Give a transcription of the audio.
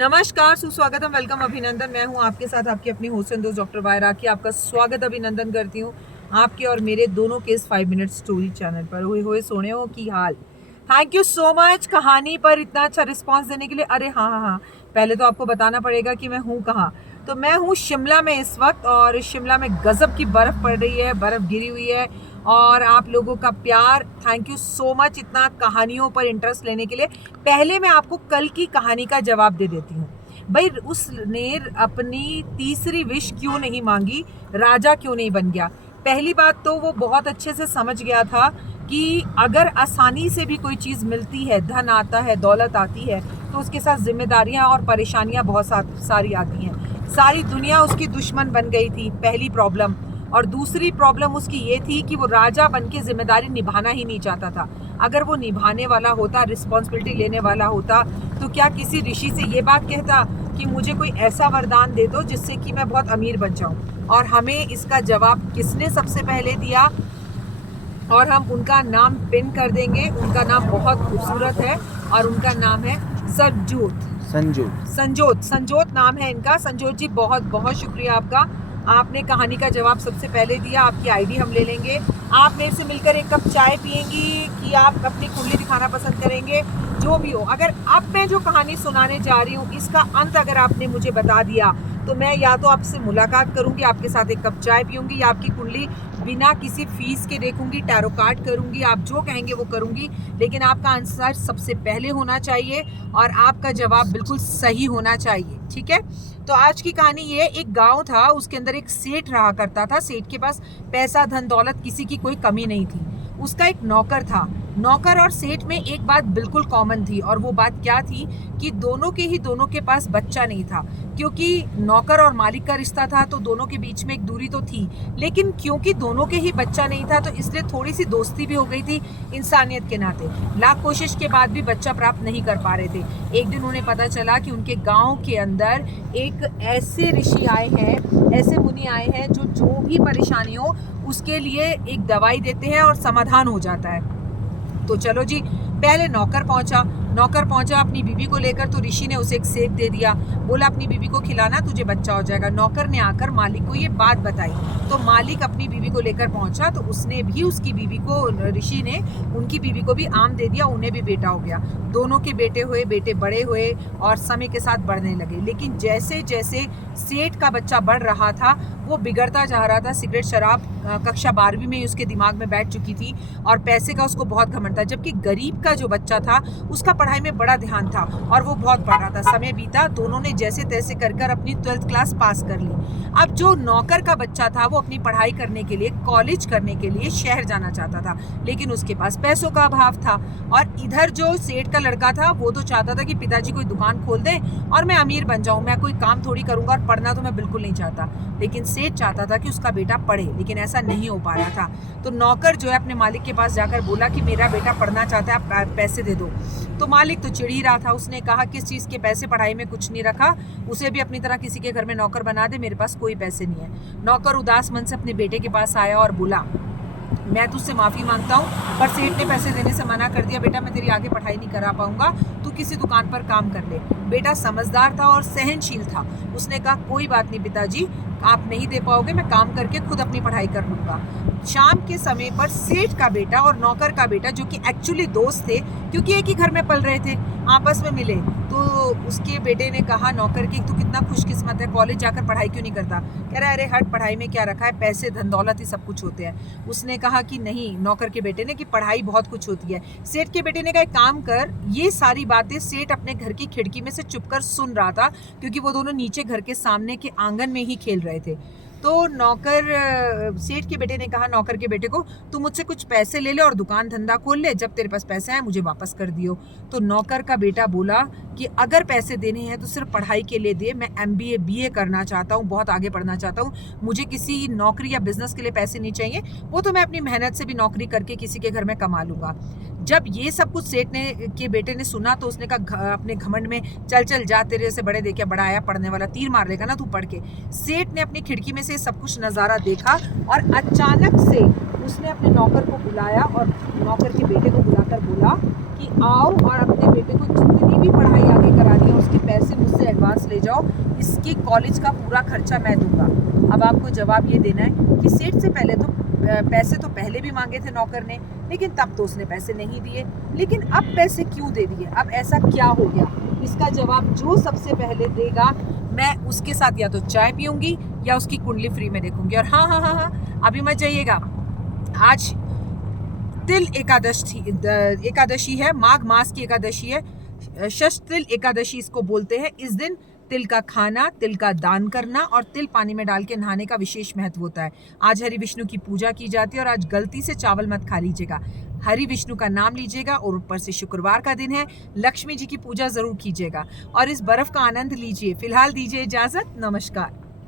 नमस्कार, सुस्वागतम, वेलकम, अभिनंदन। मैं हूं आपके साथ आपकी अपनी होस्ट एंड दोस्त डॉक्टर वायरा की आपका स्वागत अभिनंदन करती हूं आपके और मेरे दोनों के इस 5 मिनट स्टोरी चैनल पर। हुए सोने हो की हाल। थैंक यू सो मच कहानी पर इतना अच्छा रिस्पांस देने के लिए। अरे हाँ, पहले तो आपको बताना पड़ेगा कि मैं हूँ कहाँ। तो मैं हूँ शिमला में इस वक्त, और शिमला में गजब की बर्फ पड़ रही है, बर्फ गिरी हुई है। और आप लोगों का प्यार, थैंक यू सो मच इतना कहानियों पर इंटरेस्ट लेने के लिए। पहले मैं आपको कल की कहानी का जवाब दे देती हूँ। भाई, उसने अपनी तीसरी विश क्यों नहीं मांगी, राजा क्यों नहीं बन गया? पहली बात तो वो बहुत अच्छे से समझ गया था कि अगर आसानी से भी कोई चीज़ मिलती है, धन आता है, दौलत आती है, तो उसके साथ जिम्मेदारियां और परेशानियां बहुत सारी आती हैं। सारी दुनिया उसकी दुश्मन बन गई थी, पहली प्रॉब्लम। और दूसरी प्रॉब्लम उसकी ये थी कि वो राजा बन के जिम्मेदारी निभाना ही नहीं चाहता था। अगर वो निभाने वाला होता, रिस्पॉन्सिबिलिटी लेने वाला होता, तो क्या किसी ऋषि से ये बात कहता कि मुझे कोई ऐसा वरदान दे दो जिससे कि मैं बहुत अमीर बन जाऊं? और हमें इसका जवाब किसने सबसे पहले दिया, और हम उनका नाम पिन कर देंगे। उनका नाम बहुत खूबसूरत है और उनका नाम है संजोत नाम है इनका। संजोत जी, बहुत बहुत शुक्रिया आपका। आपने कहानी का जवाब सबसे पहले दिया। आपकी आईडी हम ले लेंगे। आप मेरे से मिलकर एक कप चाय पियेंगी कि आप अपनी कुंडली दिखाना पसंद करेंगे? जो भी हो, अगर अब मैं जो कहानी सुनाने जा रही हूँ इसका अंत अगर आपने मुझे बता दिया तो मैं या तो आपसे मुलाकात करूंगी, आपके साथ एक कप चाय पीऊंगी, या आपकी कुंडली बिना किसी फीस के देखूंगी, टैरो कार्ड करूंगी, आप जो कहेंगे वो करूंगी। लेकिन आपका आंसर सबसे पहले होना चाहिए और आपका जवाब बिल्कुल सही होना चाहिए, ठीक है? तो आज की कहानी ये, एक गांव था, उसके अंदर एक सेठ रहा करता था। सेठ के पास पैसा, धन दौलत, किसी की कोई कमी नहीं थी। उसका एक नौकर था। नौकर और सेठ में एक बात बिल्कुल कॉमन थी, और वो बात क्या थी कि दोनों के पास बच्चा नहीं था। क्योंकि नौकर और मालिक का रिश्ता था तो दोनों के बीच में एक दूरी तो थी, लेकिन क्योंकि दोनों के ही बच्चा नहीं था तो इसलिए थोड़ी सी दोस्ती भी हो गई थी इंसानियत के नाते। लाख कोशिश के बाद भी बच्चा प्राप्त नहीं कर पा रहे थे। एक दिन उन्हें पता चला कि उनके गांव के अंदर एक ऐसे ऋषि आए हैं, ऐसे मुनि आए हैं जो भी परेशानी हो उसके लिए एक दवाई देते हैं और समाधान हो जाता है। तो चलो जी, पहले नौकर पहुंचा अपनी बीबी को लेकर। तो ऋषि ने उसे एक सेब दे दिया, बोला अपनी बीबी को खिलाना, तुझे बच्चा हो जाएगा। नौकर ने आकर मालिक को ये बात बताई, तो मालिक अपनी बीबी को लेकर पहुंचा, तो उसने भी उसकी बीबी को, ऋषि ने उनकी बीबी को भी आम दे दिया, उन्हें भी बेटा हो गया। दोनों के बेटे बड़े हुए और समय के साथ बढ़ने लगे। लेकिन जैसे जैसे सेठ का बच्चा बढ़ रहा था वो बिगड़ता जा रहा था। सिगरेट शराब कक्षा 12वीं में उसके दिमाग में बैठ चुकी थी, और पैसे का उसको बहुत घमंड था। जबकि गरीब का जो बच्चा था उसका पढ़ाई में बड़ा ध्यान था और वो बहुत पढ़ रहा था। समय बीता, दोनों ने जैसे तैसे कर अपनी 12th क्लास पास कर ली। अब जो नौकर का बच्चा था वो अपनी पढ़ाई करने के लिए, कॉलेज करने के लिए शहर जाना चाहता था, लेकिन उसके पास पैसों का अभाव था। और इधर जो सेठ का लड़का था वो तो चाहता था कि पिताजी कोई दुकान खोल दें और मैं अमीर बन जाऊं, मैं कोई काम थोड़ी करूंगा, और पढ़ना तो मैं बिल्कुल नहीं चाहता। लेकिन सेठ चाहता था कि उसका बेटा पढ़े, लेकिन ऐसा नहीं हो पा रहा था। तो नौकर जो है अपने मालिक के पास जाकर बोला कि मेरा बेटा पढ़ना चाहता है, आप पैसे दे दो। तो मालिक तो चिढ़ ही रहा था। उसने कहा किस चीज़ के पैसे, पढ़ाई में कुछ नहीं रखा, उसे भी अपनी तरह किसी के घर में नौकर बना दे, मेरे पास कोई पैसे नहीं है। नौकर उदास मन से अपने बेटे के पास आया और बोला, मैं तुझसे माफ़ी मांगता हूँ, पर सेठ ने पैसे देने से मना कर दिया। बेटा, मैं तेरी आगे पढ़ाई नहीं करा पाऊंगा, तू किसी दुकान पर काम कर ले। बेटा समझदार था और सहनशील था। उसने कहा कोई बात नहीं पिताजी, आप नहीं दे पाओगे, मैं काम करके खुद अपनी पढ़ाई कर लूँगा। शाम के समय पर सेठ का बेटा और नौकर का बेटा, जो कि एक्चुअली दोस्त थे क्योंकि एक ही घर में पल रहे थे, आपस में मिले। तो उसके बेटे ने कहा नौकर की, तू कितना खुशकिस्मत है, कॉलेज जाकर पढ़ाई क्यों नहीं करता? कह रहा है अरे हट, पढ़ाई में क्या रखा है, पैसे धन दौलत ही सब कुछ होते हैं। उसने कहा कि नहीं, नौकर के बेटे ने, कि पढ़ाई बहुत कुछ होती है। सेठ के बेटे ने कहा एक काम कर, ये सारी बातें सेठ अपने घर की खिड़की में से चुपकर सुन रहा था, क्योंकि वो दोनों नीचे घर के सामने के आंगन में ही खेल रहे थे। तो सेठ के बेटे ने कहा नौकर के बेटे को, तू मुझसे कुछ पैसे ले ले और दुकान धंधा खोल ले, जब तेरे पास पैसे आए मुझे वापस कर दियो। तो नौकर का बेटा बोला कि अगर पैसे देने हैं तो सिर्फ पढ़ाई के लिए दे, मैं MBA BA करना चाहता हूँ, बहुत आगे पढ़ना चाहता हूँ, मुझे किसी नौकरी या बिजनेस के लिए पैसे नहीं चाहिए, वो तो मैं अपनी मेहनत से भी नौकरी करके किसी के घर में कमा लूंगा। जब ये सब कुछ सेठ ने के बेटे ने सुना तो उसने कहा अपने घमंड में, चल जा, तेरे से बड़े देखे बड़ा आया, पढ़ने वाला, तीर मार लेगा ना तू पढ़ के। सेठ ने अपनी खिड़की में से सब कुछ नज़ारा देखा और अचानक से उसने अपने नौकर को बुलाया और नौकर के बेटे को बुलाकर बोला कि आओ और अपने बेटे को जितनी भी पढ़ाई आगे करानी है उसके पैसे मुझसे ले जाओ, इसकी कॉलेज का पूरा खर्चा मैं दूंगा। अब आपको जवाब ये देना है कि सेठ से पहले तो पैसे तो पहले भी मांगे थे नौकर ने, लेकिन तब तो उसने पैसे नहीं दिए, लेकिन अब पैसे क्यों दे दिए, अब ऐसा क्या हो गया? इसका जवाब जो सबसे पहले देगा, मैं उसके साथ या तो चाय पीऊंगी या उसकी कुंडली फ्री में देखूंगी। और हाँ हाँ हाँ हाँ, अभी मत जाइएगा, आज तिल एकादशी है, माघ मास की एकादशी है, शशतिल एकादशी इसको बोलते हैं। इस दिन तिल का खाना, तिल का दान करना और तिल पानी में डाल के नहाने का विशेष महत्व होता है। आज हरि विष्णु की पूजा की जाती है और आज गलती से चावल मत खा लीजिएगा, हरि विष्णु का नाम लीजिएगा और ऊपर से शुक्रवार का दिन है, लक्ष्मी जी की पूजा जरूर कीजिएगा और इस बर्फ का आनंद लीजिए। फिलहाल दीजिए इजाजत, नमस्कार।